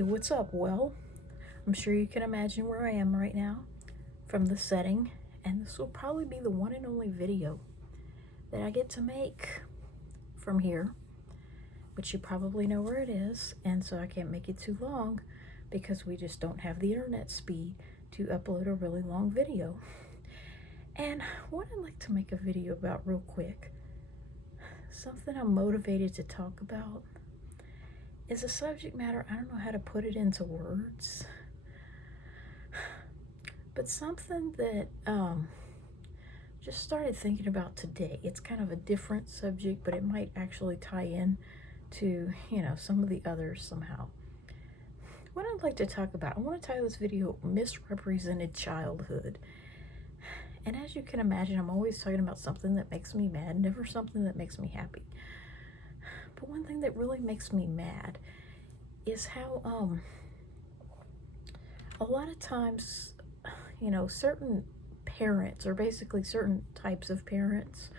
Hey, what's up? Well, I'm sure you can imagine where I am right now from the setting, and this will probably be the one and only video that I get to make from here, but you probably know where it is, and so I can't make it too long because we just don't have the internet speed to upload a really long video. And what I'd like to make a video about real quick, something I'm motivated to talk about, is a subject matter I don't know how to put it into words, but something that just started thinking about today. It's kind of a different subject, but it might actually tie in to, some of the others somehow. What I'd like to talk about, I want to title this video Misrepresented Childhood. And as you can imagine, I'm always talking about something that makes me mad, never something that makes me happy. But one thing that really makes me mad is how a lot of times, certain parents, or basically certain types of parents,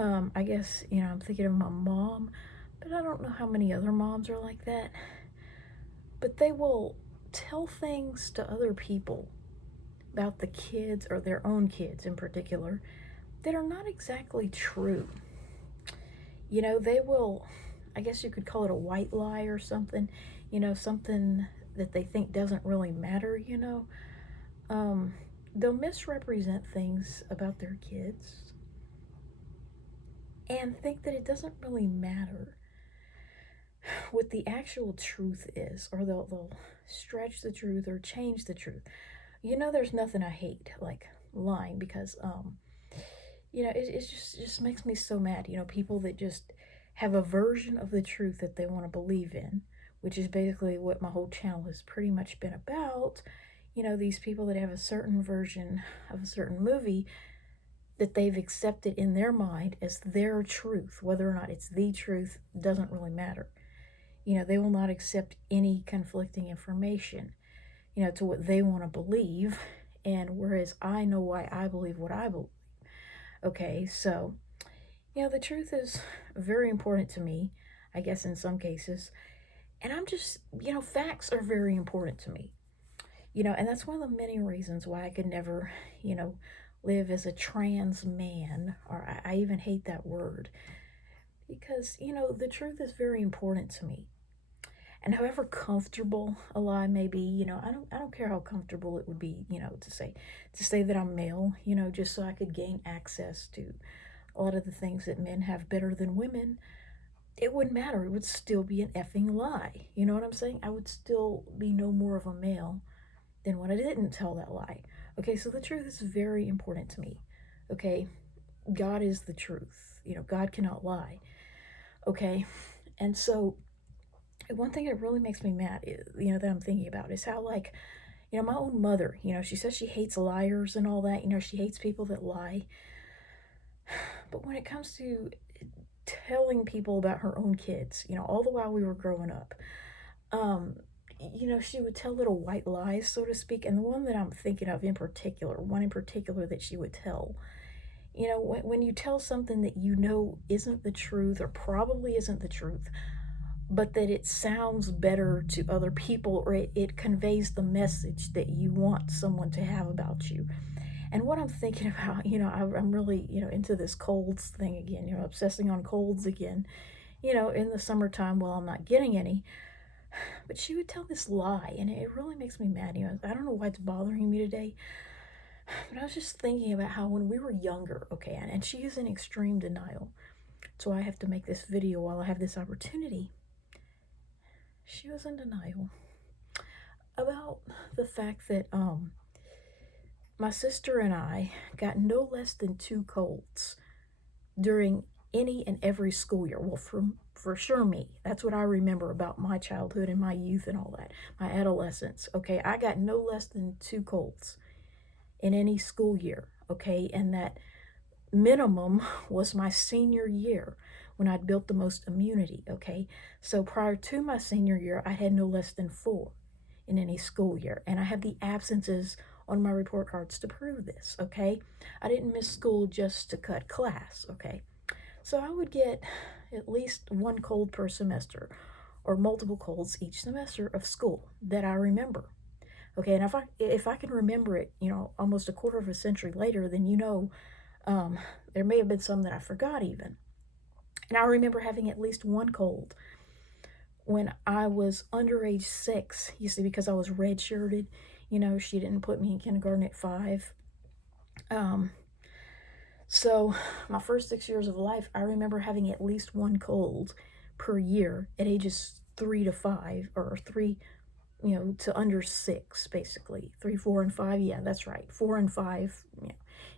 I guess, I'm thinking of my mom, but I don't know how many other moms are like that, but they will tell things to other people about the kids, or their own kids in particular, that are not exactly true. They will, I guess you could call it a white lie or something, something that they think doesn't really matter. They'll misrepresent things about their kids and think that it doesn't really matter what the actual truth is, or they'll stretch the truth or change the truth. There's nothing I hate like lying, because it just makes me so mad. People that just have a version of the truth that they want to believe in, which is basically what my whole channel has pretty much been about. These people that have a certain version of a certain movie that they've accepted in their mind as their truth. Whether or not it's the truth doesn't really matter. They will not accept any conflicting information, to what they want to believe. And whereas I know why I believe what I believe. Okay, so, the truth is very important to me, I guess, in some cases. And I'm just, facts are very important to me. And that's one of the many reasons why I could never, live as a trans man, or I even hate that word, because, the truth is very important to me. And however comfortable a lie may be, I don't care how comfortable it would be, to say that I'm male, just so I could gain access to a lot of the things that men have better than women. It wouldn't matter. It would still be an effing lie. You know what I'm saying? I would still be no more of a male than when I didn't tell that lie. Okay, so the truth is very important to me. Okay, God is the truth. God cannot lie. Okay, and so one thing that really makes me mad, that I'm thinking about, is how, like, my own mother, she says she hates liars and all that. She hates people that lie. But when it comes to telling people about her own kids, all the while we were growing up, she would tell little white lies, so to speak. And the one that I'm thinking of in particular, one in particular that she would tell, when you tell something that isn't the truth, or probably isn't the truth, but that it sounds better to other people, or it conveys the message that you want someone to have about you. And what I'm thinking about, I'm really, into this colds thing again, obsessing on colds again, in the summertime while I'm not getting any. But she would tell this lie, and it really makes me mad. I don't know why it's bothering me today, but I was just thinking about how when we were younger, okay, and she is in extreme denial, so I have to make this video while I have this opportunity. She was in denial about the fact that my sister and I got no less than 2 colds during any and every school year. Well, for sure me. That's what I remember about my childhood and my youth and all that, my adolescence. Okay, I got no less than 2 colds in any school year. Okay, and that minimum was my senior year, when I'd built the most immunity. Okay, so prior to my senior year, I had no less than 4 in any school year, and I have the absences on my report cards to prove this. Okay, I didn't miss school just to cut class. Okay, so I would get at least 1 cold per semester, or multiple colds each semester of school that I remember. Okay, and if I can remember it, almost a quarter of a century later, then um, there may have been some that I forgot even. And I remember having at least one cold when I was under age 6. You see, because I was redshirted, she didn't put me in kindergarten at 5. Um, so my first 6 years of life, I remember having at least one cold per year at ages 3 to 5, or 3, to under 6, basically. 3, 4, and 5. Yeah, that's right. 4 and 5,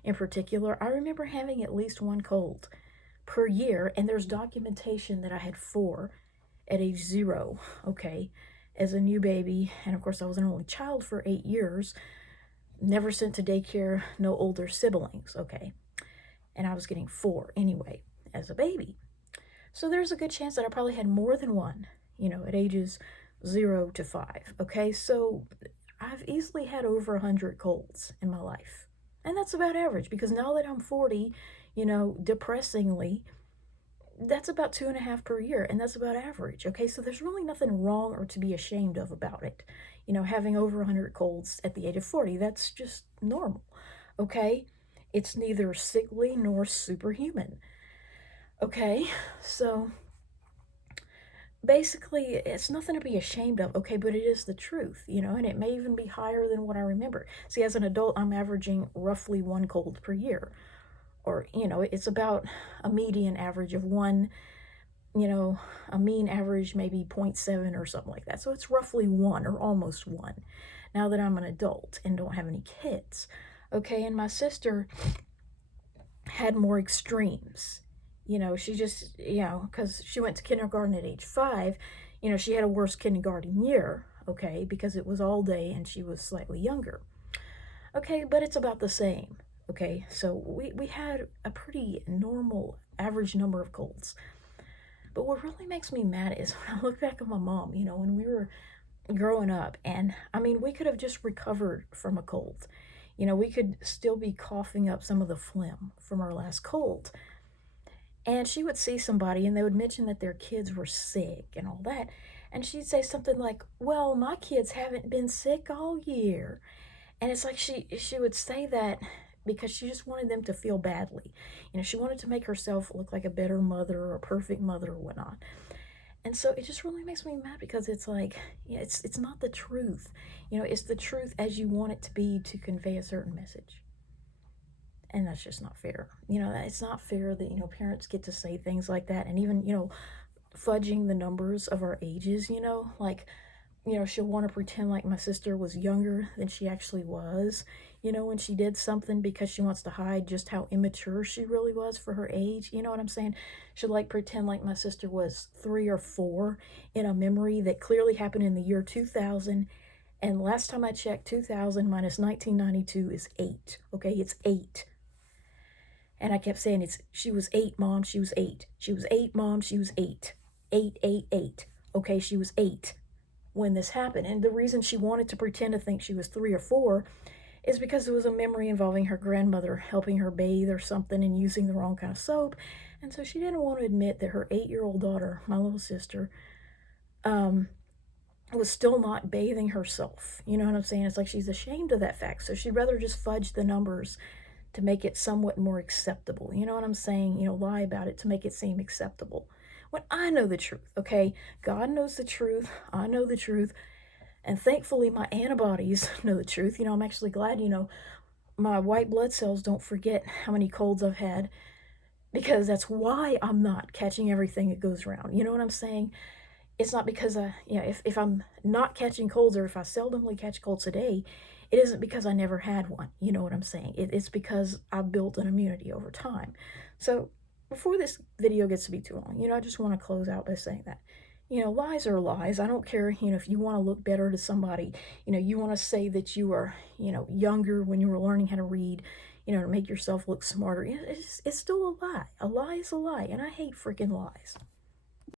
in particular. I remember having at least one cold per year, and there's documentation that I had 4 at age 0, okay, as a new baby. And of course, I was an only child for 8 years, never sent to daycare, no older siblings, okay. And I was getting 4 anyway as a baby. So there's a good chance that I probably had more than one, at ages 0 to 5, okay? So I've easily had over 100 colds in my life. And that's about average, because now that I'm 40, depressingly, that's about 2.5 per year, and that's about average, okay? So there's really nothing wrong or to be ashamed of about it. Having over 100 colds at the age of 40, that's just normal, okay? It's neither sickly nor superhuman, okay? So basically, it's nothing to be ashamed of, okay? But it is the truth, and it may even be higher than what I remember. See, as an adult, I'm averaging roughly one cold per year, or, it's about a median average of one, a mean average maybe 0.7 or something like that. So it's roughly one, or almost one, now that I'm an adult and don't have any kids, okay? And my sister had more extremes. She just, because she went to kindergarten at age 5, she had a worse kindergarten year, okay, because it was all day and she was slightly younger. Okay, but it's about the same, okay? So we had a pretty normal average number of colds. But what really makes me mad is when I look back at my mom, when we were growing up, and I mean, we could have just recovered from a cold. We could still be coughing up some of the phlegm from our last cold. And she would see somebody and they would mention that their kids were sick and all that. And she'd say something like, well, my kids haven't been sick all year. And it's like she would say that because she just wanted them to feel badly. She wanted to make herself look like a better mother or a perfect mother or whatnot. And so it just really makes me mad, because it's like, it's not the truth. It's the truth as you want it to be to convey a certain message. And that's just not fair. It's not fair that, parents get to say things like that, and even, fudging the numbers of our ages, like, she'll want to pretend like my sister was younger than she actually was, when she did something, because she wants to hide just how immature she really was for her age. You know what I'm saying? She'll like pretend like my sister was 3 or 4 in a memory that clearly happened in the year 2000. And last time I checked, 2000 minus 1992 is 8. Okay, it's 8. And I kept saying, she was 8, Mom, she was 8. She was 8, Mom, she was 8. 8, 8, 8. Okay, she was 8 when this happened. And the reason she wanted to pretend to think she was 3 or 4 is because it was a memory involving her grandmother helping her bathe or something and using the wrong kind of soap. And so she didn't want to admit that her 8-year-old daughter, my little sister, was still not bathing herself. You know what I'm saying? It's like she's ashamed of that fact. So she'd rather just fudge the numbers to make it somewhat more acceptable. You know what I'm saying? Lie about it to make it seem acceptable. When I know the truth, okay? God knows the truth. I know the truth. And thankfully, my antibodies know the truth. I'm actually glad, my white blood cells don't forget how many colds I've had, because that's why I'm not catching everything that goes around. You know what I'm saying? It's not because if I'm not catching colds, or if I seldomly catch colds a day, it isn't because I never had one. You know what I'm saying? It's because I've built an immunity over time. So before this video gets to be too long, I just want to close out by saying that, lies are lies. I don't care, if you want to look better to somebody, you want to say that you were, younger when you were learning how to read, to make yourself look smarter. It's still a lie. A lie is a lie, and I hate freaking lies.